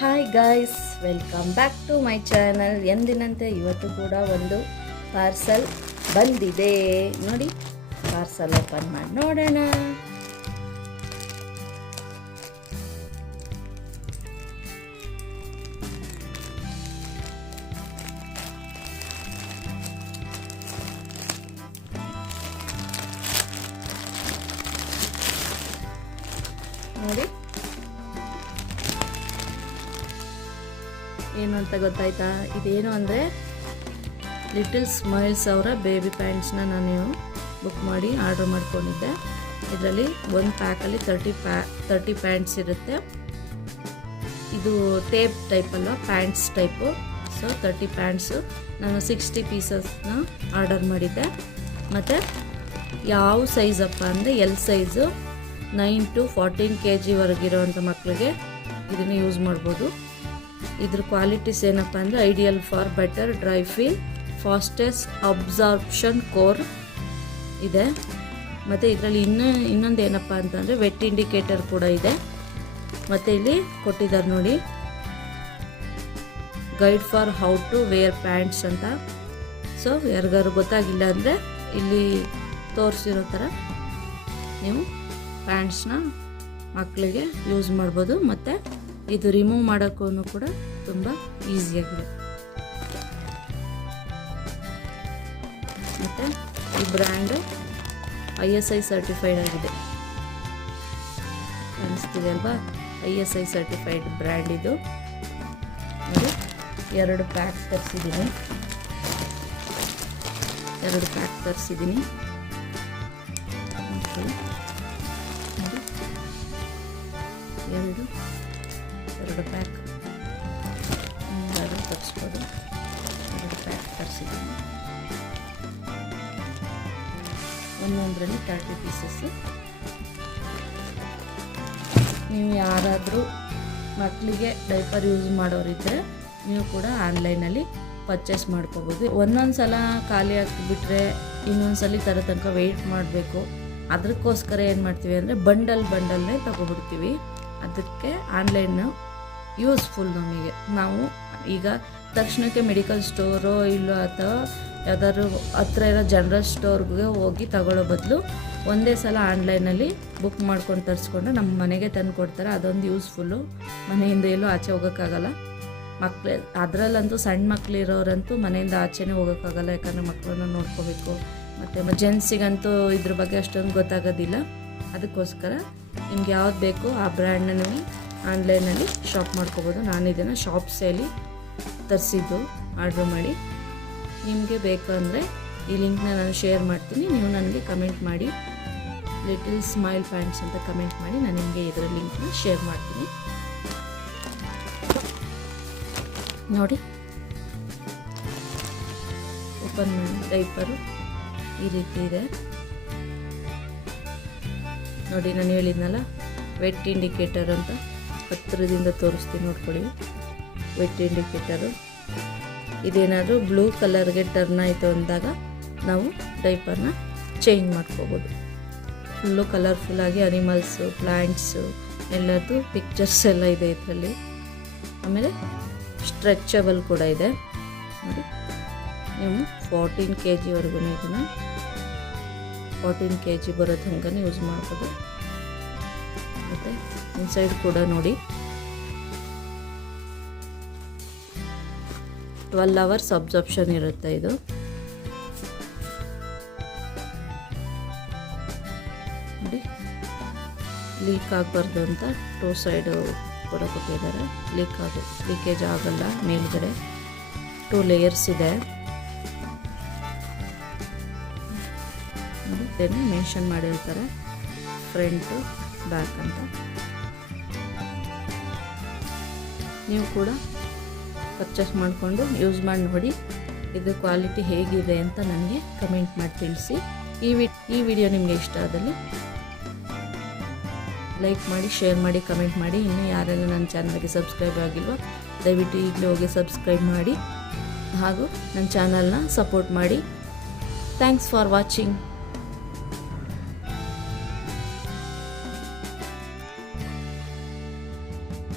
Hi guys, welcome back to my channel. ಎಂದಿನಂತೆ ಇವತ್ತು ಕೂಡ ಒಂದು ಪಾರ್ಸಲ್ ಬಂದಿದೆ. ನೋಡಿ, ಪಾರ್ಸಲ್ ಓಪನ್ ಮಾಡಿ ನೋಡೋಣ. ನೋಡಿ ಏನು ಅಂತ ಗೊತ್ತಾಯ್ತಾ? ಇದೇನು ಅಂದರೆ ಲಿಟಲ್ ಸ್ಮೈಲ್ಸ್ ಅವರ ಬೇಬಿ ಪ್ಯಾಂಟ್ಸ್ನ ನಾನು ಬುಕ್ ಮಾಡಿ ಆರ್ಡ್ರ್ ಮಾಡ್ಕೊಂಡಿದ್ದೆ. ಇದರಲ್ಲಿ ಒಂದು ಪ್ಯಾಕಲ್ಲಿ 30 ಪ್ಯಾಂಟ್ಸ್ ಇರುತ್ತೆ. ಇದು ಟೇಪ್ ಟೈಪ್ ಅಲ್ಲ, ಪ್ಯಾಂಟ್ಸ್ ಟೈಪು. ಸೊ 30 ಪ್ಯಾಂಟ್ಸು ನಾನು 60 ಪೀಸಸ್ನ ಆರ್ಡರ್ ಮಾಡಿದ್ದೆ. ಮತ್ತು ಯಾವ ಸೈಜಪ್ಪ ಅಂದರೆ ಎಲ್ ಸೈಜು 9 to 14 kg ಮಕ್ಕಳಿಗೆ ಇದನ್ನು ಯೂಸ್ ಮಾಡ್ಬೋದು. ಇದ್ರ ಕ್ವಾಲಿಟೀಸ್ ಏನಪ್ಪ ಅಂದರೆ ideal for better dry feel, fastest absorption core ಇದೆ. ಮತ್ತು ಇದರಲ್ಲಿ ಇನ್ನೊಂದು ಏನಪ್ಪ ಅಂತಂದರೆ ವೆಟ್ ಇಂಡಿಕೇಟರ್ ಕೂಡ ಇದೆ. ಮತ್ತು ಇಲ್ಲಿ ಕೊಟ್ಟಿದ್ದಾರೆ ನೋಡಿ, guide for how to wear pants ಅಂತ. ಸೊ ಯಾರಿಗಾರು ಗೊತ್ತಾಗಿಲ್ಲ ಅಂದರೆ ಇಲ್ಲಿ ತೋರಿಸಿರೋ ಥರ ನೀವು ಪ್ಯಾಂಟ್ಸ್ನ ಮಕ್ಕಳಿಗೆ ಯೂಸ್ ಮಾಡ್ಬೋದು. ಮತ್ತು ಇದು ರಿಮೂವ್ ಮಾಡೋಕ್ಕೂ ಕೂಡ ತುಂಬ ಈಸಿಯಾಗಿದೆ. ಮತ್ತು ಈ ಬ್ರ್ಯಾಂಡು ISI ಸರ್ಟಿಫೈಡ್ ಆಗಿದೆ. ಕಾಣಿಸ್ತಿದೆ ಅಲ್ವಾ? ISI ಸರ್ಟಿಫೈಡ್ ಬ್ರ್ಯಾಂಡ್ ಇದು. ನೋಡಿ, 2 ಪ್ಯಾಕ್ ತರಿಸಿದ್ದೀನಿ. 2 ಪ್ಯಾಕ್ ತರಿಸಿದ್ದೀನಿ. ಎರಡು ಪ್ಯಾಕ್ ತರಿಸ್ಬೋದು. 2 ಪ್ಯಾಕ್ ತರಿಸಿದ್ದೀನಿ. ಒಂದೊಂದರಲ್ಲಿ 30 ಪೀಸಸ್ಸು. ನೀವು ಯಾರಾದರೂ ಮಕ್ಕಳಿಗೆ ಡೈಪರ್ ಯೂಸ್ ಮಾಡೋರಿದ್ದರೆ ನೀವು ಕೂಡ ಆನ್ಲೈನಲ್ಲಿ ಪರ್ಚೇಸ್ ಮಾಡ್ಕೋಬೋದು. ಒಂದೊಂದು ಸಲ ಖಾಲಿ ಆಗಿಬಿಟ್ರೆ ಇನ್ನೊಂದು ಸಲ ತನಕ ವೆಯ್ಟ್ ಮಾಡಬೇಕು. ಅದಕ್ಕೋಸ್ಕರ ಏನು ಮಾಡ್ತೀವಿ ಅಂದರೆ ಬಂಡಲ್ನೇ ತಗೊಬಿಡ್ತೀವಿ. ಅದಕ್ಕೆ ಆನ್ಲೈನು ಯೂಸ್ಫುಲ್ ನಮಗೆ. ನಾವು ಈಗ ತಕ್ಷಣಕ್ಕೆ ಮೆಡಿಕಲ್ ಸ್ಟೋರೋ ಇಲ್ಲ ಅಥವಾ ಯಾವ್ದಾದ್ರು ಹತ್ರ ಇರೋ ಜನರಲ್ ಸ್ಟೋರ್ಗೆ ಹೋಗಿ ತಗೊಳ್ಳೋ ಬದಲು ಒಂದೇ ಸಲ ಆನ್ಲೈನಲ್ಲಿ ಬುಕ್ ಮಾಡ್ಕೊಂಡು ತರಿಸ್ಕೊಂಡ್ರೆ ನಮ್ಮ ಮನೆಗೆ ತಂದು ಕೊಡ್ತಾರೆ. ಅದೊಂದು ಯೂಸ್ಫುಲ್ಲು. ಮನೆಯಿಂದ ಎಲ್ಲೂ ಆಚೆ ಹೋಗೋಕ್ಕಾಗಲ್ಲ. ಅದರಲ್ಲಂತೂ ಸಣ್ಣ ಮಕ್ಕಳಿರೋರಂತೂ ಮನೆಯಿಂದ ಆಚೆನೇ ಹೋಗೋಕ್ಕಾಗಲ್ಲ, ಯಾಕಂದರೆ ಮಕ್ಕಳನ್ನ ನೋಡ್ಕೋಬೇಕು. ಮತ್ತು ಎಮರ್ಜೆನ್ಸಿಗಂತೂ ಇದ್ರ ಬಗ್ಗೆ ಅಷ್ಟೊಂದು ಗೊತ್ತಾಗೋದಿಲ್ಲ. ಅದಕ್ಕೋಸ್ಕರ ನಿಮ್ಗೆ ಯಾವ್ದು ಬೇಕು ಆ ಬ್ರ್ಯಾಂಡ್ನ ನೀವು ಆನ್ಲೈನಲ್ಲಿ ಶಾಪ್ ಮಾಡ್ಕೋಬೋದು. ನಾನು ಇದನ್ನು ಶಾಪ್ಸಲ್ಲಿ ತರಿಸಿದ್ದು ಆರ್ಡ್ರ್ ಮಾಡಿ. ನಿಮಗೆ ಬೇಕು ಅಂದರೆ ಈ ಲಿಂಕ್ನ ನಾನು ಶೇರ್ ಮಾಡ್ತೀನಿ. ನೀವು ನನಗೆ ಕಮೆಂಟ್ ಮಾಡಿ, ಲಿಟಲ್ ಸ್ಮೈಲ್ ಪ್ಯಾಂಟ್ಸ್ ಅಂತ ಕಮೆಂಟ್ ಮಾಡಿ, ನಾನು ನಿಮಗೆ ಇದರ ಲಿಂಕ್ನ ಶೇರ್ ಮಾಡ್ತೀನಿ. ನೋಡಿ, ಓಪನ್ ಮಾಡಿ ಡೈಪರು ಈ ರೀತಿ ಇದೆ. ನೋಡಿ, ನಾನು ಹೇಳಿದ್ನಲ್ಲ ವೆಟ್ ಇಂಡಿಕೇಟರ್ ಅಂತ, ಹತ್ತಿರದಿಂದ ತೋರಿಸ್ತೀನಿ ನೋಡ್ಕೊಳ್ಳಿ. ವೆಟ್ ಇಂಡಿಕೇಟರು ಇದೇನಾದರೂ ಬ್ಲೂ ಕಲರ್ಗೆ ಟರ್ನ್ ಆಯಿತು ಅಂದಾಗ ನಾವು ಡೈಪರ್ನ ಚೇಂಜ್ ಮಾಡ್ಕೋಬೋದು. ಫುಲ್ಲು ಕಲರ್ಫುಲ್ಲಾಗಿ ಅನಿಮಲ್ಸು, ಪ್ಲ್ಯಾಂಟ್ಸು ಎಲ್ಲದು ಪಿಕ್ಚರ್ಸ್ ಎಲ್ಲ ಇದೆ ಇದರಲ್ಲಿ. ಆಮೇಲೆ ಸ್ಟ್ರೆಚಬಲ್ ಕೂಡ ಇದೆ. ನೋಡಿ, ನೀವು 14 kg ಇದನ್ನು 14 kg ಬರೋ ತನಕ ಯೂಸ್ ಮಾಡ್ಬೋದು. ಮತ್ತು ಇನ್ಸೈಡ್ ಕೂಡ ನೋಡಿ 12 hours ಅಬ್ಸಾರ್ಪ್ಷನ್ ಇರುತ್ತೆ ಇದು. ನೋಡಿ, ಲೀಕ್ ಆಗಬಾರ್ದು ಅಂತ 2 ಸೈಡು ಕೂಡ ಕೊಟ್ಟಿದ್ದಾರೆ. ಲೀಕೇಜ್ ಆಗಲ್ಲ. ಮೇಲ್ಗಡೆ 2 ಲೇಯರ್ಸ್ ಇದೆ. ಮೆನ್ಷನ್ ಮಾಡಿರ್ತಾರೆ ಫ್ರಂಟು ಬ್ಯಾಕ್ ಅಂತ. ನೀವು ಕೂಡ ಪರ್ಚೇಸ್ ಮಾಡಿಕೊಂಡು ಯೂಸ್ ಮಾಡಿ ನೋಡಿ, ಇದು ಕ್ವಾಲಿಟಿ ಹೇಗಿದೆ ಅಂತ ನನಗೆ ಕಮೆಂಟ್ ಮಾಡಿ ತಿಳಿಸಿ. ಈ ವಿಡಿಯೋ ನಿಮಗೆ ಇಷ್ಟ ಆದಲ್ಲಿ ಲೈಕ್ ಮಾಡಿ, ಶೇರ್ ಮಾಡಿ, ಕಮೆಂಟ್ ಮಾಡಿ. ಇನ್ನೂ ಯಾರೆಲ್ಲ ನನ್ನ ಚಾನಲ್ಗೆ ಸಬ್ಸ್ಕ್ರೈಬ್ ಆಗಿಲ್ವೋ ದಯವಿಟ್ಟು ಈಗಲೇ ಹೋಗಿ ಸಬ್ಸ್ಕ್ರೈಬ್ ಮಾಡಿ ಹಾಗೂ ನನ್ನ ಚಾನಲ್ನ ಸಪೋರ್ಟ್ ಮಾಡಿ. Thanks for watching.